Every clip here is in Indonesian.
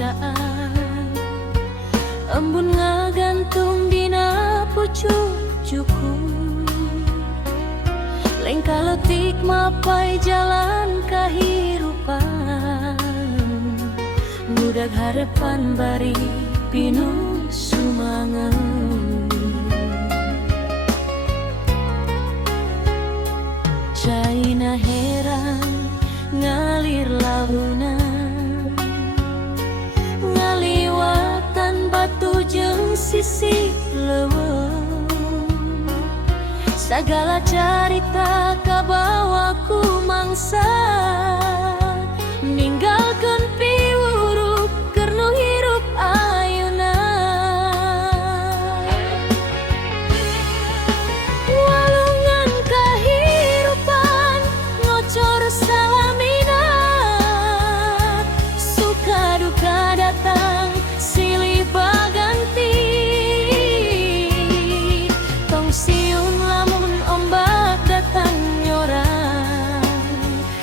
bacaan embun ngagantung dina pucuk-cuku lengkalo tik mapai jalan kahirupan ngudag harapan bari pinuh sumangen Caina heran ngalir launan ngaliwatan batu jeung sisih leuweung sagala carita kabawaku mangsa ninggalkeun piwurup keur nu hirup ayeuna walungan kahirupan ngocor salamina suka duka datang silih baganti tong siun lamun ombak datang nyorang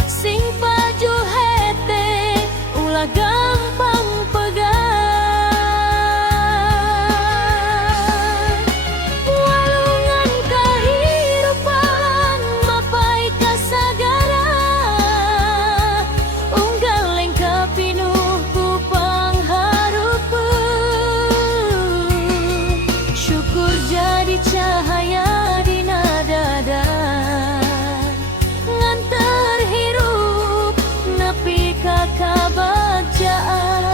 sing paju hete ulah gampang pegang walungan kahirupan mapai kasagara unggal lengkap pinuh ku pangharupeun syukur jadi cahaya dina dada ngan terhirup nepi ka kabagjaan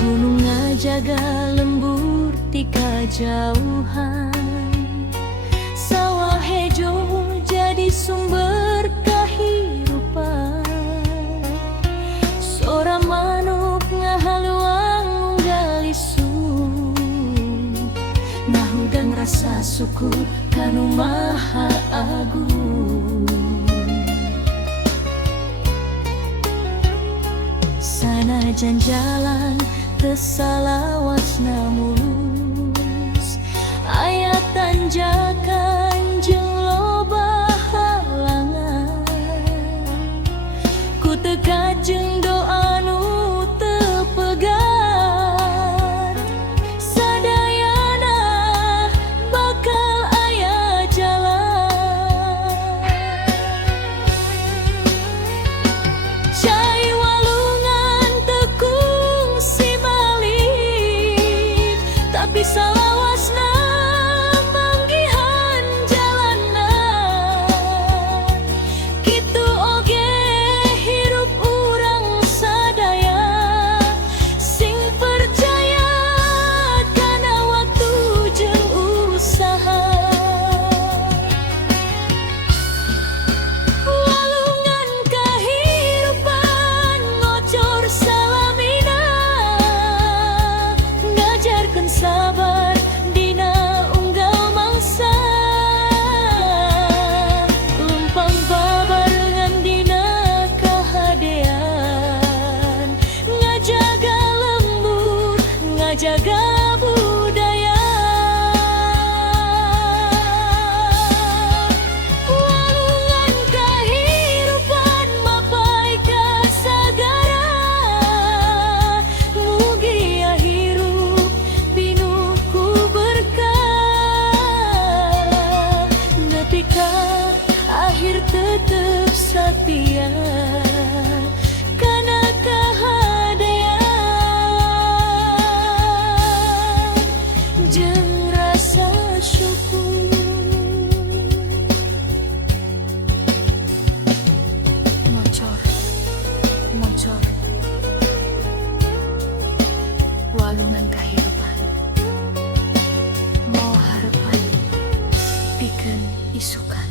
gunung ngajaga lembur ti kajauhan sawah hejo jadi sumber kahirupan sora manuk ngahaluang unggal isung nahudang rasa syukur kanu maha agung sanajan jalan tesalawasna mulus aya tanjakan jeung loba halangan ku teka jeung doa nu teu pegar sadayana bakal aya jalan cai walungan tekung si balik tapi salawasna manggihan jalanna kitu oge hirup urang sadaya sing percaya kana waktu jeung usaha walungan kahirupan ngocor salamina ngajarkeun sabar dina unggal mangsa lumpang babarengan dina kahadean ngajaga lembur ngajaga budaya walungan kahirupan mapai kasagara mugi hirup pinuh ku berkah nepi ka akhir tetep satia kana kahadean jeung rasa syukur ngocor ngocor walungan kahirupan mau harapan pikeun isukan